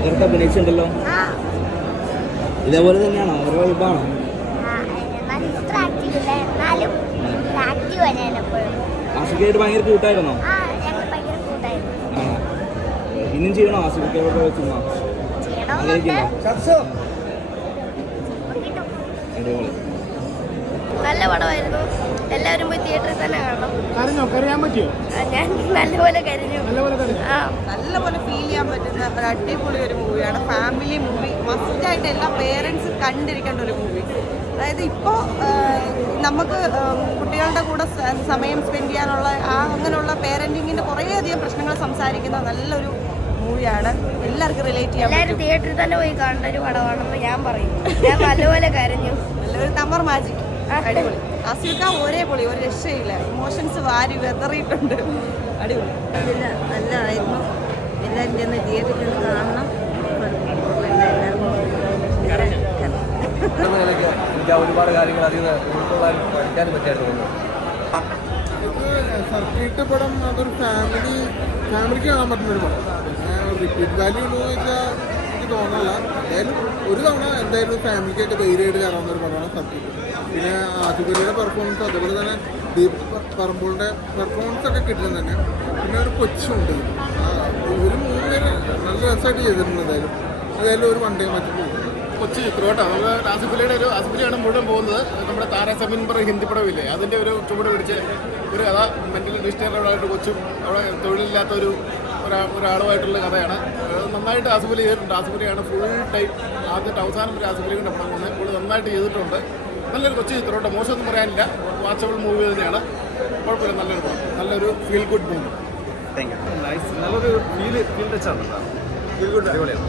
തകർത്ത് അഭിനയിച്ചിട്ടുണ്ടല്ലോ. ഇതേപോലെ തന്നെയാണോ? ഓരോ വൈബാണോ? ആസിഫായിട്ട് ഭയങ്കര കൂട്ടായിരുന്നോ? ഇനിയും ചെയ്യണോ ആസിഫൊക്കെ വെച്ചിരുന്നോ? അടിപൊളി, നല്ല പടമായിരുന്നു. എല്ലാവരും പോയി തിയേറ്ററിൽ തന്നെ കാണണം. കരയാൻ പറ്റിയോ? ഞാൻ നല്ലപോലെ കരഞ്ഞു. നല്ലപോലെ ഫീൽ ചെയ്യാൻ പറ്റുന്ന ഒരു അടിപൊളി ഒരു മൂവിയാണ്. ഫാമിലി മൂവി, മസ്റ്റായിട്ട് എല്ലാ പേരൻസും കണ്ടിരിക്കേണ്ട ഒരു മൂവി. അതായത് ഇപ്പോൾ നമുക്ക് കുട്ടികളുടെ കൂടെ സമയം സ്പെൻഡ് ചെയ്യാനുള്ള അങ്ങനെയുള്ള പേരൻറ്റിങ്ങിൻ്റെ കുറേയധികം പ്രശ്നങ്ങൾ സംസാരിക്കുന്ന നല്ലൊരു മൂവിയാണ്. എല്ലാവർക്കും റിലേറ്റ് ചെയ്യാൻ എല്ലാവരും തിയേറ്ററിൽ തന്നെ പോയി കാണേണ്ട ഒരു പടമാണെന്ന് ഞാൻ പറയും. ഞാൻ നല്ലപോലെ കരഞ്ഞു. നല്ലൊരു തമർ മാജിക്, അടിപൊളി. ആസിഫ ഒരേ പൊളി, ഒരു രക്ഷയില്ല. ഇമോഷൻസ് വാരി വെതറിയിട്ടുണ്ട്. അടിപൊളി, നല്ലതായിരുന്നു. എല്ലാവരും ചെന്ന് തിയേറ്ററിൽ കാണണം. എനിക്ക് ഒരുപാട് കാര്യങ്ങൾ അതിൽ നിന്ന് ഉൾക്കൊള്ളാനും പഠിക്കാനും പറ്റിയായിരുന്നു. സർക്കിട്ട് പടം അതൊരു ഫാമിലിക്ക് കാണാൻ പറ്റുന്നൊരു പടം. റിപ്പീറ്റ് വാല്യൂ ഉണ്ടോ എന്ന് വെച്ചാൽ എനിക്ക് തോന്നല്ല. എന്തായാലും ഒരു തവണ എന്തായാലും ഫാമിലിക്കൊക്കെ ധൈര്യമായിട്ട് കയറാവുന്ന ഒരു പടമാണ് സർക്കിട്ട്. പിന്നെ ആസിഫലിയുടെ പെർഫോമൻസ്, അതുപോലെ തന്നെ ദീപ് പറമ്പോളിൻ്റെ പെർഫോമൻസ് ഒക്കെ കിട്ടുന്നത് തന്നെ. പിന്നെ ഒരു കൊച്ചുണ്ട്. ഒരു 3 പേര് നല്ല രസമായിട്ട് ചെയ്തിട്ടുണ്ട്. എന്തായാലും ഒരു വൺ ഡേ മറ്റു പോകും. കൊച്ചു ചിത്രം കേട്ടോ. നമ്മൾ ആസിഫലിയുടെ ഒരു ആസിഫലിയാണ് മുഴുവൻ പോകുന്നത്. നമ്മുടെ താര സമീൻ പറ ഹിന്ദി പടമില്ലേ, അതിൻ്റെ ഒരു ചുവട് പിടിച്ച് ഒരു കഥ. മെൻ്റൽ ഡിസ്റ്റേബിളായിട്ട് കൊച്ചും അവിടെ തൊഴിലില്ലാത്ത ഒരാളുമായിട്ടുള്ള കഥയാണ്. നന്നായിട്ട് ആസിഫലി ചെയ്തിട്ടുണ്ട്. ആസിഫലിയാണ് ഫുൾ ടൈം ആദ്യത്തെ അവസാനം വരെ ആസിഫലി കൊണ്ട് പടം പോകുന്നത്. കൂടുതൽ നന്നായിട്ട് ചെയ്തിട്ടുണ്ട്. നല്ലൊരു കൊച്ചു ചിത്രമുണ്ട്. മോശമൊന്നും പറയാനില്ല. വാച്ചബിൾ മൂവി തന്നെയാണ്. കുഴപ്പമില്ല, നല്ലൊരു പടം, നല്ലൊരു feel good movie. Thank you. നല്ലൊരു ഫീൽ ടച്ചാണ്. ഫീൽ ഗുഡ്, അടിപൊളിയാണ്.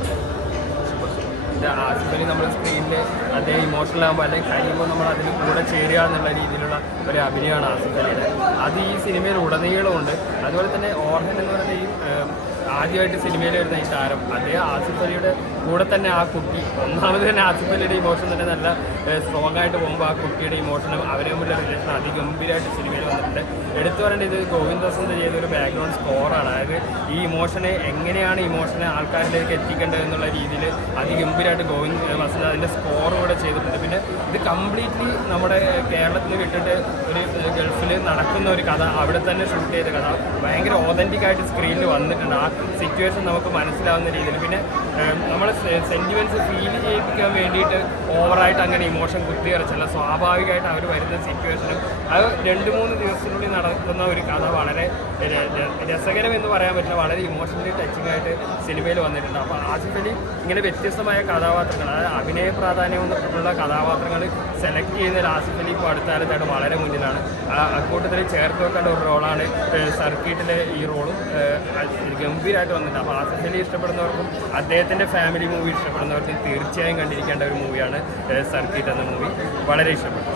ആസിഫലി നമ്മൾ സ്ക്രീനിൽ അതേ ഇമോഷണൽ ആകുമ്പോൾ അല്ലെങ്കിൽ കഴിയുമ്പോൾ നമ്മൾ അതിന് കൂടെ ചേരുക എന്നുള്ള രീതിയിലുള്ള ഒരു അഭിനയമാണ് ആസിഫലിയുടെ. അത് ഈ സിനിമയിൽ ഉടനീളമുണ്ട്. അതുപോലെ തന്നെ ഓർഹൻ എന്ന് പറയുന്ന ഈ ആദ്യമായിട്ട് സിനിമയിൽ വരുന്ന ഈ താരം, അതേ ആസിഫലിയുടെ കൂടെ തന്നെ ആ കുട്ടി, ഒന്നാമത് തന്നെ ആസിഫലിയുടെ ഇമോഷൻ തന്നെ നല്ല സ്ട്രോങ് ആയിട്ട് പോകുമ്പോൾ ആ കുട്ടിയുടെ ഇമോഷനും അവരെ തമ്മിലുള്ള റിലേഷൻ അതിഗംഭീരമായിട്ട് സിനിമയിൽ വന്നിട്ടുണ്ട്. എടുത്തു പറയേണ്ടത് ഇത് ഗോവിന്ദ് വസന്ത് ചെയ്തൊരു ബാക്ക്ഗ്രൗണ്ട് സ്കോറാണ്. അതായത് ഈ ഇമോഷനെ എങ്ങനെയാണ് ഇമോഷനെ ആൾക്കാരിലേക്ക് എത്തിക്കേണ്ടത് എന്നുള്ള രീതിയിൽ അതിഗംഭീരമായിട്ട് ഗോവിന്ദ് വസന്ത് അതിൻ്റെ സ്കോർ കൂടെ ചെയ്തിട്ടുണ്ട്. പിന്നെ ഇത് കംപ്ലീറ്റ്ലി നമ്മുടെ കേരളത്തിൽ വിട്ടിട്ട് ഒരു ഗൾഫിൽ നടക്കുന്ന ഒരു കഥ, അവിടെ തന്നെ ഷൂട്ട് ചെയ്ത കഥ ഭയങ്കര ഓതൻറ്റിക് ആയിട്ട് സ്ക്രീനിൽ വന്നിട്ടുണ്ട്. ആ സിറ്റുവേഷൻ നമുക്ക് മനസ്സിലാവുന്ന രീതിയിൽ. പിന്നെ നമ്മൾ സെൻറ്റിമെൻറ്റ്സ് ഫീൽ ചെയ്യിപ്പിക്കാൻ വേണ്ടിയിട്ട് ഓവറായിട്ട് അങ്ങനെ ഇമോഷൻ കുത്തിയിറച്ചല്ല. സ്വാഭാവികമായിട്ട് അവർ വരുന്ന സിറ്റുവേഷനും അത് 2-3 ദിവസത്തിനുള്ളിൽ നടക്കുന്ന ഒരു കഥ വളരെ രസകരം എന്ന് പറയാൻ പറ്റില്ല. വളരെ ഇമോഷണലി ടച്ചിങ് ആയിട്ട് സിനിമയിൽ വന്നിട്ടുണ്ട്. അപ്പോൾ ആസിഫലി ഇങ്ങനെ വ്യത്യസ്തമായ കഥാപാത്രങ്ങൾ, അതായത് അഭിനയ പ്രാധാന്യമുള്ള കഥാപാത്രങ്ങൾ സെലക്ട് ചെയ്യുന്ന ആസിഫലി ഇപ്പോൾ അടുത്ത കാലത്തായിട്ട് വളരെ മുന്നിലാണ്. അക്കൂട്ടത്തിൽ ചേർത്ത് വെക്കേണ്ട ഒരു റോളാണ് സർക്കിട്ടിലെ ഈ റോളും ഗംഭീരമായിട്ട് വന്നിട്ടുണ്ട്. അപ്പോൾ ആസിഫലി ഇഷ്ടപ്പെടുന്നവർക്കും അദ്ദേഹത്തിൻ്റെ ഫാമിലി മൂവി ഇഷ്ടപ്പെടുന്നവർക്കും തീർച്ചയായും കണ്ടിരിക്കേണ്ട ഒരു മൂവിയാണ് സർക്കിട്ട് എന്ന മൂവി. വളരെ ഇഷ്ടപ്പെട്ടു.